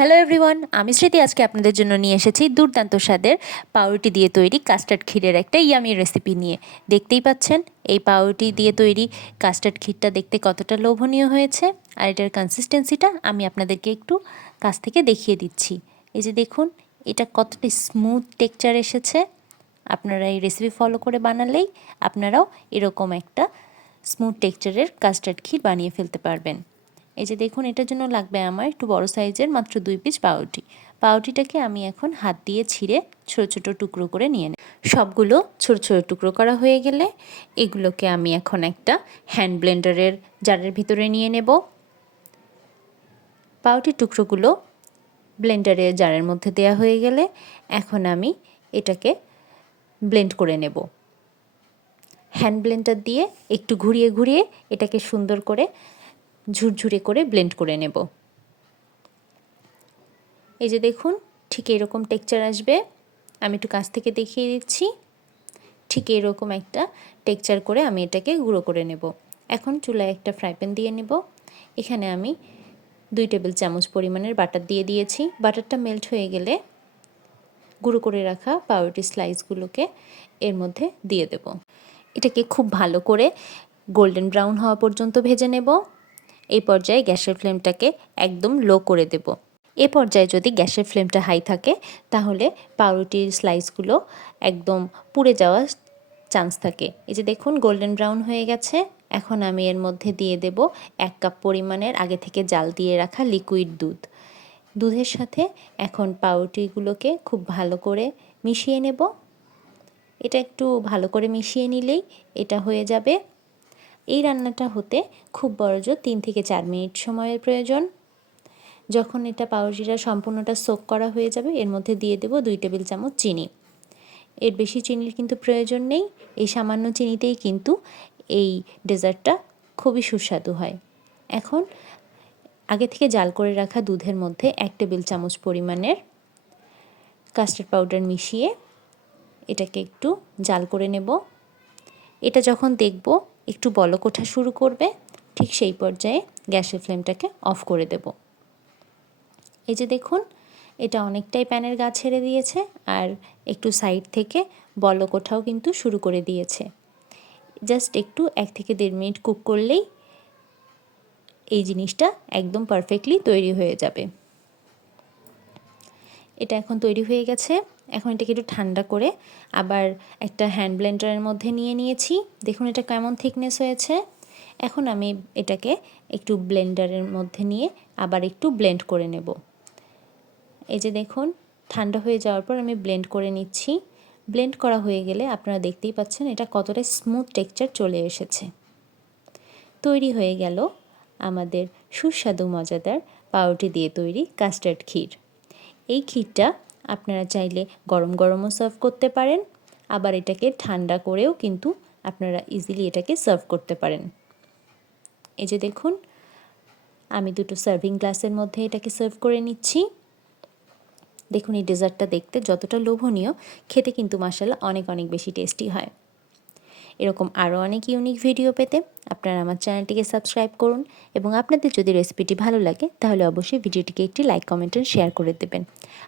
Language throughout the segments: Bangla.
হ্যালো এভরিওয়ান, আমি স্মৃতি। আজকে আপনাদের জন্য নিয়ে এসেছি দুর্দান্ত স্বাদের পাউরুটি দিয়ে তৈরি কাস্টার্ড ক্ষীরের একটা ইয়ামি রেসিপি নিয়ে। দেখতেই পাচ্ছেন এই পাউরুটি দিয়ে তৈরি কাস্টার্ড ক্ষীরটা দেখতে কতটা লোভনীয় হয়েছে, আর এটার কনসিস্টেন্সিটা আমি আপনাদেরকে একটু কাছ থেকে দেখিয়ে দিচ্ছি। এই যে দেখুন, এটা কতটা স্মুথ টেক্সচার এসেছে। আপনারা এই রেসিপি ফলো করে বানালেই আপনারাও এরকম একটা স্মুথ টেক্সচারের কাস্টার্ড ক্ষীর বানিয়ে ফেলতে পারবেন। এই যে দেখুন, এটার জন্য লাগবে আমার একটু বড় সাইজের মাত্র 2 পিস পাউরুটি। পাউরুটিটাকে আমি এখন হাত দিয়ে ছিঁড়ে ছোট ছোট টুকরো করে নিয়ে নেব। সবগুলো ছোট ছোট টুকরো করা হয়ে গেলে এগুলোকে আমি এখন একটা হ্যান্ড ব্লেন্ডারের জারের ভিতরে নিয়ে নেব। পাউরুটির টুকরোগুলো ব্লেন্ডারের জারের মধ্যে দেওয়া হয়ে গেলে এখন আমি এটাকে ব্লেন্ড করে নেব। হ্যান্ড ব্লেন্ডার দিয়ে একটু ঘুরিয়ে ঘুরিয়ে এটাকে সুন্দর করে ঝুরঝুরে করে ব্লেন্ড করে নেব। এই যে দেখুন, ঠিক এরকম টেক্সচার আসবে। আমি একটু কাছ থেকে দেখিয়ে দিচ্ছি। ঠিক এরকম একটা টেক্সচার করে আমি এটাকে গুঁড়ো করে নেব। এখন চুলায় একটা ফ্রাই প্যান দিয়ে নেব। এখানে আমি 2 টেবিল চামচ পরিমাণের বাটার দিয়ে দিয়েছি। বাটারটা মেল্ট হয়ে গেলে গুঁড়ো করে রাখা পাউরুটি স্লাইসগুলোকে এর মধ্যে দিয়ে দেব। এটাকে খুব ভালো করে গোল্ডেন ব্রাউন হওয়া পর্যন্ত ভেজে নেব। এই পর্যায়ে গ্যাসের ফ্লেমটাকে একদম লো করে দেব। এ পর্যায়ে যদি গ্যাসের ফ্লেমটা হাই থাকে তাহলে পাউরুটির স্লাইসগুলো একদম পুড়ে যাওয়ার চান্স থাকে। এই যে দেখুন, গোল্ডেন ব্রাউন হয়ে গেছে। এখন আমি এর মধ্যে দিয়ে দেব 1 কাপ পরিমাণের আগে থেকে জাল দিয়ে রাখা লিকুইড দুধ। দুধের সাথে এখন পাউরুটিগুলোকে খুব ভালো করে মিশিয়ে নেব। এটা একটু ভালো করে মিশিয়ে নিলেই এটা হয়ে যাবে। এই রান্নাটা হতে খুব বড়জোর 3 থেকে 4 মিনিট সময়ের প্রয়োজন। যখন এটা পাউরুটিটা সম্পূর্ণটা সোক করা হয়ে যাবে এর মধ্যে দিয়ে দেব 2 টেবিল চামচ চিনি। এর বেশি চিনির কিন্তু প্রয়োজন নেই। এই সামান্য চিনিতেই কিন্তু এই ডেজার্টটা খুবই সুস্বাদু হয়। এখন আগে থেকে জাল করে রাখা দুধের মধ্যে 1 টেবিল চামচ পরিমাণের কাস্টার্ড পাউডার মিশিয়ে এটাকে একটু জাল করে নেব। এটা যখন দেখব একটু বলক ওঠা শুরু করবে, ঠিক সেই পর্যায়ে গ্যাসের ফ্লেমটাকে অফ করে দেব। এই যে দেখুন, এটা অনেকটাই প্যানের গা ছেড়ে দিয়েছে আর একটু সাইড থেকে বলক ওঠাও কিন্তু শুরু করে দিয়েছে। জাস্ট একটু 1 থেকে 1.5 মিনিট কুক করলেই এই জিনিসটা একদম পারফেক্টলি তৈরি হয়ে যাবে। এটা এখন তৈরি হয়ে গেছে। এখন এটাকে একটু ঠান্ডা করে আবার একটা হ্যান্ড ব্লেন্ডারের মধ্যে নিয়ে নিয়েছি। দেখুন এটা কেমন থিকনেস হয়েছে। এখন আমি এটাকে একটু ব্লেন্ডারের মধ্যে নিয়ে আবার একটু ব্লেন্ড করে নেব। এই যে দেখুন, ঠান্ডা হয়ে যাওয়ার পর আমি ব্লেন্ড করে নিচ্ছি। ব্লেন্ড করা হয়ে গেলে আপনারা দেখতেই পাচ্ছেন এটা কতটা স্মুথ টেক্সচার চলে এসেছে। তৈরি হয়ে গেল আমাদের সুস্বাদু মজাদার পাউরুটি দিয়ে তৈরি কাস্টার্ড ক্ষীর। এই ক্ষীরটা আপনারা চাইলে গরম গরমও সার্ভ করতে পারেন, আবার এটাকে ঠান্ডা করেও কিন্তু আপনারা ইজিলি এটাকে সার্ভ করতে পারেন। এই যে দেখুন, আমি 2টো সার্ভিং গ্লাসের মধ্যে এটাকে সার্ভ করে নিচ্ছি। দেখুন এই ডেজার্টটা দেখতে যতটা লোভনীয়, খেতে কিন্তু মাশাআল্লাহ অনেক অনেক বেশি টেস্টি হয়। এরকম আরও অনেক ইউনিক ভিডিও পেতে আপনারা আমার চ্যানেলটিকে সাবস্ক্রাইব করুন, এবং আপনাদের যদি রেসিপিটি ভালো লাগে তাহলে অবশ্যই ভিডিওটিকে একটি লাইক, কমেন্ট আর শেয়ার করে দেবেন।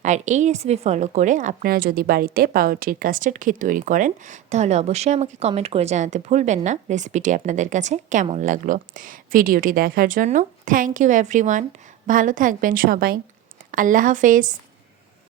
আর এই রেসিপি ফলো করে আপনারা যদি বাড়িতে পাউরুটির কাস্টার্ড ক্ষীর তৈরি করেন তাহলে অবশ্যই আমাকে কমেন্ট করে জানাতে ভুলবেন না রেসিপিটি আপনাদের কাছে কেমন লাগলো। ভিডিওটি দেখার জন্য থ্যাংক ইউ এভরিওয়ান। ভালো থাকবেন সবাই। আল্লাহ হাফেজ।